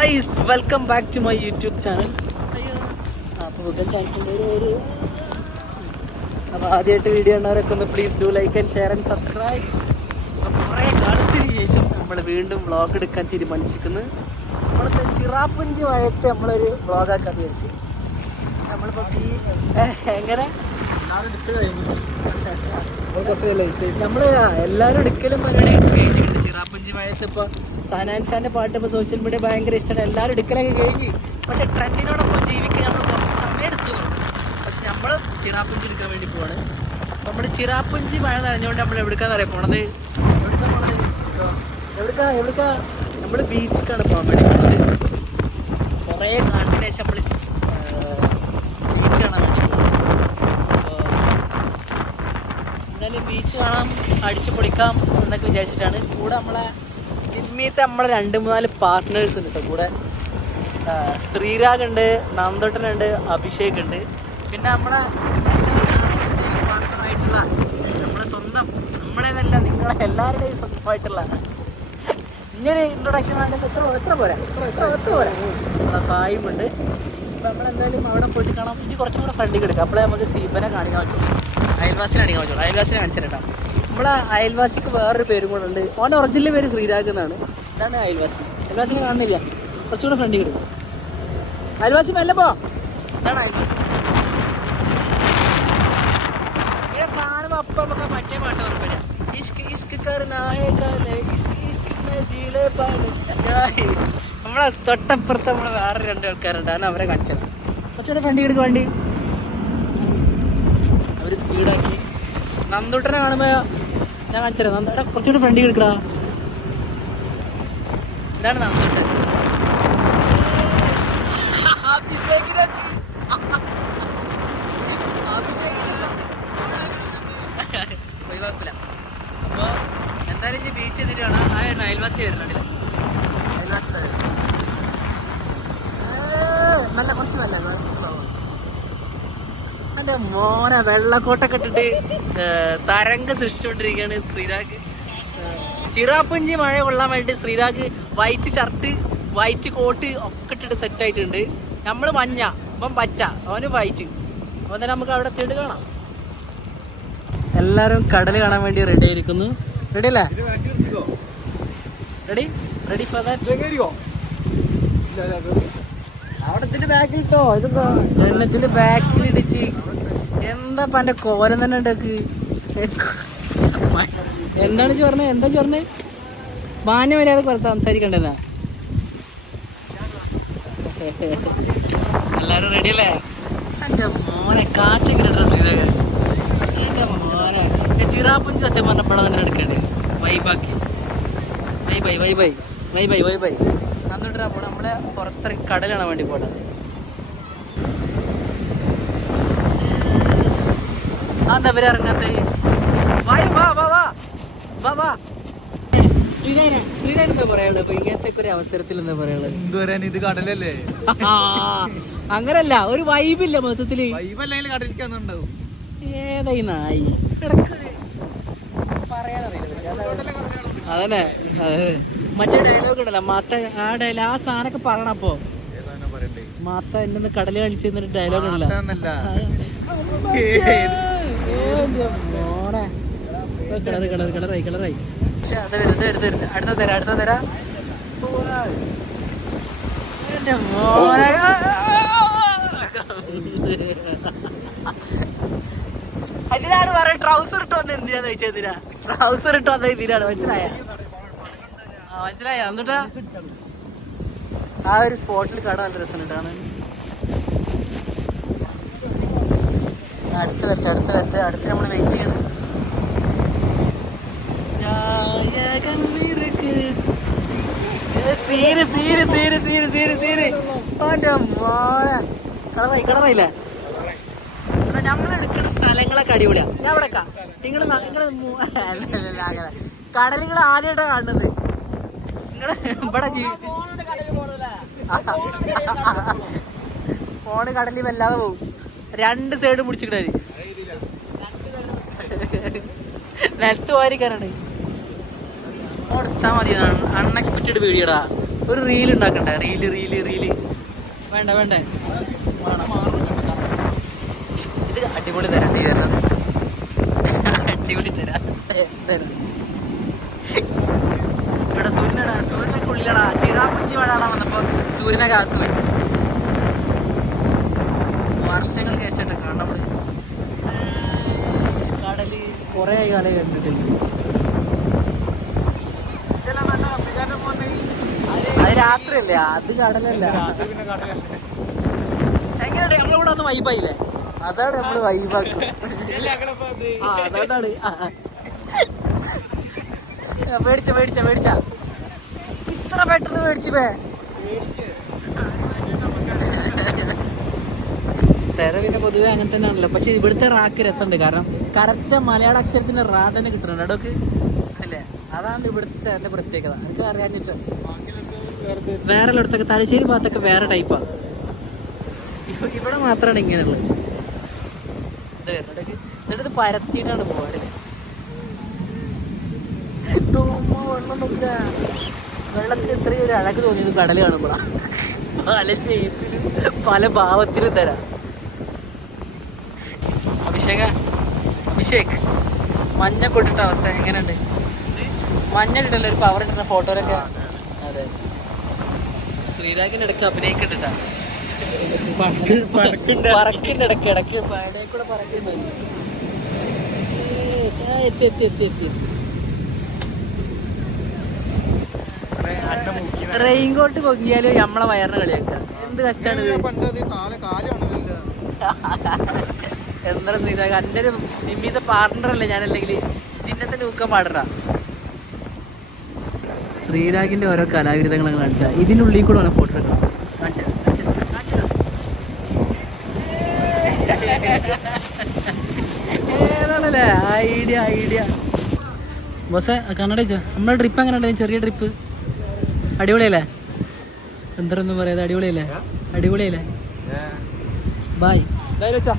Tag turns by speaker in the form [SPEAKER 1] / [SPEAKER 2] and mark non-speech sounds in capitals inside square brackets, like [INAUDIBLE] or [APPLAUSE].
[SPEAKER 1] Guys welcome back to my YouTube channel അപ്പോൾ ബുക്കൻ ചാനലിന്റെ ഒരു ഒരു. അപ്പോൾ ആദ്യമായിട്ട് വീഡിയോ ഉള്ളവരൊക്കെ ഒന്ന് please do like and share and subscribe കുറേ കാലത്തിന് ശേഷം നമ്മൾ വീണ്ടും വ്ളോഗ് എടുക്കാൻ തീരുമാനിച്ചിരിക്കുന്നു. നമ്മളിപ്പോൾ ചിറാപ്പുഞ്ച് വഴത്ത് നമ്മളൊരു വ്ളോഗാക്കാൻ വിചാരിച്ചു. നമ്മളിപ്പോൾ ഈ എങ്ങനെ? നമ്മൾ എല്ലാരും എടുക്കലും പരിപാടി കഴിഞ്ഞിട്ടുണ്ട് ചിറാപ്പുഞ്ചി മഴയത്ത് ഇപ്പൊ ഷാന്റെ പാട്ട് ഇപ്പൊ സോഷ്യൽ മീഡിയ ഭയങ്കര ഇഷ്ടമാണ്. എല്ലാവരും എടുക്കലൊക്കെ കേൾക്കി പക്ഷെ ട്രെൻഡിനോടൊപ്പം ജീവിക്കാൻ നമ്മൾ കുറച്ച് സമയം എടുത്തു. പക്ഷെ നമ്മൾ ചിറാപ്പുഞ്ചി എടുക്കാൻ വേണ്ടി പോവാണ്. നമ്മുടെ ചിറാപ്പുഞ്ചി മഴ നനഞ്ഞുകൊണ്ട് നമ്മൾ എവിടേക്കാന്ന് അറിയാം പോണത്? എവിടുക്കാ പോണത്? എവിടുക്കാ എവിടുക്കാ? നമ്മൾ ബീച്ചിലേക്കാണ് പോകാൻ വേണ്ടി പോണത്. കുറേ ശേഷം നമ്മൾ ബീച്ച് കാണാൻ വേണ്ടി പോകുന്നത് എന്തായാലും ബീച്ച് കാണാം അടിച്ചു പൊളിക്കാം എന്നൊക്കെ വിചാരിച്ചിട്ടാണ്. കൂടെ നമ്മളെ ഇമ്മീത്തെ നമ്മളെ രണ്ട് മൂന്നാൽ പാർട്ട്നേഴ്സ് ഉണ്ട് കൂടെ ശ്രീരാഗ് ഉണ്ട് നന്ദോട്ടനുണ്ട് അഭിഷേക് ഉണ്ട്. പിന്നെ നമ്മുടെ പാർട്ട്ണറായിട്ടുള്ള നമ്മളെ സ്വന്തം നമ്മളേതല്ല നിങ്ങളെ എല്ലാവരുടെയും സ്വന്തമായിട്ടുള്ള. ഇങ്ങനെ ഇൻട്രൊഡക്ഷൻ വേണ്ടത് എത്ര എത്ര പോരാ എത്ര എത്ര പോരാ. നമ്മളെ ഉണ്ട്. അപ്പം നമ്മളെന്തായാലും അവിടെ പോയിട്ട് കാണാം. ഇനി കുറച്ചും കൂടെ ഫ്രണ്ടിൽ എടുക്കാം. അപ്പോഴേ നമുക്ക് സീബനെ കാണിക്കാൻ പറ്റും അയൽവാസിനെ കാണിക്കാൻ പറ്റുള്ളൂ. അയൽവാസിനെ കാണിച്ചിട്ടാ നമ്മളെ അയൽവാസിക്ക് വേറൊരു പേരും കൂടെ ഉണ്ട്. ഓന്റെ ഒറിജിനൽ പേര് ശ്രീരാഗ് എന്നാണ്. ഇതാണ് അയൽവാസി. അയൽവാസിനെ കാണുന്നില്ല കുറച്ചുകൂടെ ഫ്രണ്ടിൽ കിട്ടും. അയൽവാസി മെല്ലെ പോ. ഇതാണ് അയൽവാസി. നമ്മളെ തൊട്ടപ്പുറത്ത് നമ്മളെ വേറെ രണ്ട് ആൾക്കാരുണ്ട്. അതാണ് അവരെ കാണിച്ചത് കുറച്ചുകൂടെ ഫ്രണ്ട് എടുക്കുക വണ്ടി. അവർ സ്പീഡാക്കി നന്ദൂട്ടനെ കാണുമ്പോ ഞാൻ കാണിച്ചത് നന്ദൂട്ട കുറച്ചുകൂടി ഫ്രണ്ടിൽ എടുക്കടാ ഇതാണ് നന്ദൂട്ടൻ ഒഴിവാക്കില്ല അപ്പൊ എന്തായാലും ഇനി ബീച്ച് ചെയ്തിട്ട് കാണാം. ആ അയൽവാസി വരുന്നുണ്ടല്ലേ അയൽവാസി നല്ല കുറച്ച് നല്ല. എന്റെ മോനെ വെള്ളക്കോട്ടൊക്കെ ഇട്ടിട്ട് തരംഗ സൃഷ്ടിച്ചുകൊണ്ടിരിക്കുകയാണ് ശ്രീരാഗ്. ചിറാപ്പുഞ്ചി മഴ കൊള്ളാൻ വേണ്ടി Sreerag white shirt white coat ഒക്കെ ഇട്ടിട്ട് സെറ്റ് ആയിട്ടുണ്ട്. നമ്മൾ മഞ്ഞ അപ്പം പച്ച അവന് വൈറ്റ് അപ്പൊ തന്നെ നമുക്ക് അവിടെ എത്തിയിട്ട് കാണാം. എല്ലാരും കടൽ കാണാൻ വേണ്ടി റെഡി ആയിരിക്കുന്നു. റെഡി അല്ലേ? റെഡി റെഡി ഫോർ ദാറ്റ് ബാക്കിൽ ഇട്ടോ ഇതെന്താ എണ്ണത്തിന്റെ ബാക്കിൽ ഇടിച്ച് എന്താ പന്റെ കോലം തന്നെ ഉണ്ടാക്ക് എന്താണ് ചോറിന്? എന്താ ചോറിന്? മാന്യ മര്യാദ കുറച്ച് സംസാരിക്കണ്ടെന്നാ? എല്ലാരും റെഡി അല്ലേ? എന്റെ മോനെ കാറ്റെങ്ങനെ ഡ്രസ് ചെയ്തൊക്കെ എന്റെ മോനെ. ചിറാപ്പും സത്യം പറഞ്ഞപ്പോഴാണ് തന്നെ എടുക്കണ്ടേ? വൈബാക്കി വൈ ബൈ വൈ ബൈ. വൈ ബൈ വൈ ബൈ. എന്നിട്ടാ പോണ. നമ്മളെ പുറത്തിറങ്ങി കടലാണ് വേണ്ടി പോണത് അതെന്താ ഇവർ ഇറങ്ങാത്ത വാ വാ വാ വാ വാ വാ ശ്രീനാരായണ ശ്രീനാരായണ എന്താ പറയാനുള്ളത് അപ്പൊ ഇങ്ങനത്തെ ഒരു അവസരത്തിൽ എന്താ പറയാനുള്ളത്
[SPEAKER 2] എന്തുവരാൻ ഇത് കടലല്ലേ?
[SPEAKER 1] ആ, അങ്ങനല്ല ഒരു വൈബില്ല
[SPEAKER 2] മൊത്തത്തിൽ.
[SPEAKER 1] ഏതായി നായി? അതന്നെ അതെ മറ്റേ ഡയലോഗ് ഉണ്ടല്ലോ മാത്ത ആ ഡയലോഗ് ആ സാധനമൊക്കെ പറയണം അപ്പോ. മാത്ത എന്നെ കടൽ കളിച്ചു ഡയലോഗ് ഉണ്ടല്ലോ. കളർ കളറ് കളറായി അടുത്ത മോനെ അതിനാണ് പറയാ ട്രൗസർ ഇട്ട് വന്ന എന്തിനാന്ന് ചോദിച്ചത് എന്തിനാ ട്രൗസർ ഇട്ട് വന്ന എന്തിനാണ് മനസ്സിലായ മനസ്സിലായ എന്നിട്ടാ ആ ഒരു സ്പോട്ടിൽ കട നല്ല രസമുണ്ടാണ് അടുത്ത് വരട്ടെ അടുത്ത് വരട്ടെ അടുത്ത് നമ്മൾ വെയിറ്റ് ചെയ്യണം. സീര് നമ്മൾ എടുക്കുന്ന സ്ഥലങ്ങളൊക്കെ അടിപൊളിയാ. ഞാൻ ഇവിടെ നിങ്ങൾ നിങ്ങൾ [LAUGHS] അങ്ങനെ. കടലുകൾ ആദ്യമായിട്ടാണ് കാണുന്നത്. നിങ്ങൾ ഇവിടെ ജീവിക്കും ഫോണ് കടലിൽ വല്ലാതെ പോകും. രണ്ട് സൈഡ് പിടിച്ചിട്ട് നിലത്ത് വാരിക്കാനാണ് കൊടുത്താ മതി അൺഎക്സ്പെക്റ്റഡ് വീഡിയോടാ ഒരു റീൽ ഉണ്ടാക്കണ്ട? റീൽ റീൽ റീൽ വേണ്ട വേണ്ട. ഇത് അടിപൊളി തരണ്ടി തരണം അടിപൊളി തരാം തരാം ഇവിടെ സൂര്യനടാ സൂര്യനൊക്കെ ഉള്ളിലടാ ചിറാപ്പഞ്ചി മഴ വന്നപ്പോ സൂര്യനെ കാത്തു പോയി വർഷങ്ങൾക്ക് ശേഷം കാണാൻ കൊറേ കാലം കണ്ടിട്ടില്ല. അത് രാത്രിയല്ലേ? അത് കടലല്ല. എങ്ങനെയുണ്ട്? നമ്മളിവിടെ ഒന്ന് വൈബായില്ലേ അതാണ് നമ്മൾ വൈബാക്കും ആ. ആ, മേടിച്ച മേടിച്ച മേടിച്ച. ഇത്ര പെട്ടെന്ന് മേടിച്ചു തെര പിന്നെ പൊതുവെ അങ്ങനെ തന്നെയാണല്ലോ. പക്ഷെ ഇവിടുത്തെ റാക്ക് രസമുണ്ട്. കാരണം കറക്റ്റ് മലയാള അക്ഷരത്തിന്റെ റാ തന്നെ കിട്ടുന്നുണ്ട് അടോക്ക് അല്ലേ? അതാണ് ഇവിടുത്തെ എന്റെ പ്രത്യേകത. എനിക്ക് അറിയാൻ വെച്ചാൽ വേറെ ഇടത്തൊക്കെ തലശ്ശേരി ഭാഗത്തൊക്കെ വേറെ ടൈപ്പാണ് ഇവിടെ മാത്രമാണ് ഇങ്ങനെയുള്ളത്. ഇത് എന്നിട്ട് പരത്തിയിട്ടാണ് പോകാറ് വെള്ളം നോക്കില്ല വെള്ളത്തിൽ ഇത്രയും ഒരു അഴക് തോന്നിയത് കടൽ കാണുമ്പോഴാണ് പല ഷേപ്പിലും പല ഭാവത്തിലും തരാം. അഭിഷേക അഭിഷേക് മഞ്ഞ കൊണ്ടിട്ട അവസ്ഥ എങ്ങനെയുണ്ട്? മഞ്ഞ ഇട്ടല്ലോ ഒരു പവർ ഇട്ടുന്ന ഫോട്ടോയിലൊക്കെ അതെ ശ്രീരാഗിന്റെ ഇടയ്ക്ക് അഭിനയിക്കണ്ടിട്ടാ പറക്കിന്റെ ഇടയ്ക്ക് ഇടയ്ക്ക് ഇടയിൽ കൂടെ പറക്കുന്നുണ്ട് എത്തി എത്തി എത്തി റെയിൻ കോട്ട് പൊങ്ങിയാലും നമ്മളെ വയറിന് കളിയാക്കുക. എന്ത് കഷ്ടാണ് ഇത് [LAUGHS] എന്താ ശ്രീരാഗ് എന്റെ ഒരു നിമ്മിത പാർട്ണർ അല്ലേ ഞാനല്ലെങ്കിൽ ചിഹ്നത്തിന്റെ ഊക്കം പാടണ ശ്രീരാഗിന്റെ ഓരോ കലാവിരുദ്ധങ്ങൾ കാണിച്ച ഇതിനുള്ളിൽ കൂടെ വേണം ഫോട്ടോ എടുക്കണം. ഏതാണല്ലേ? Idea idea. ബോസേ കണ്ണടച്ചോ നമ്മുടെ ട്രിപ്പ് എങ്ങനെ ഉണ്ടായി? ചെറിയ ട്രിപ്പ് അടിപൊളിയല്ലേ? എന്തരൊന്നും പറയാതെ അടിപൊളിയല്ലേ? അടിപൊളിയല്ലേ? ബായ്
[SPEAKER 2] വെച്ചാ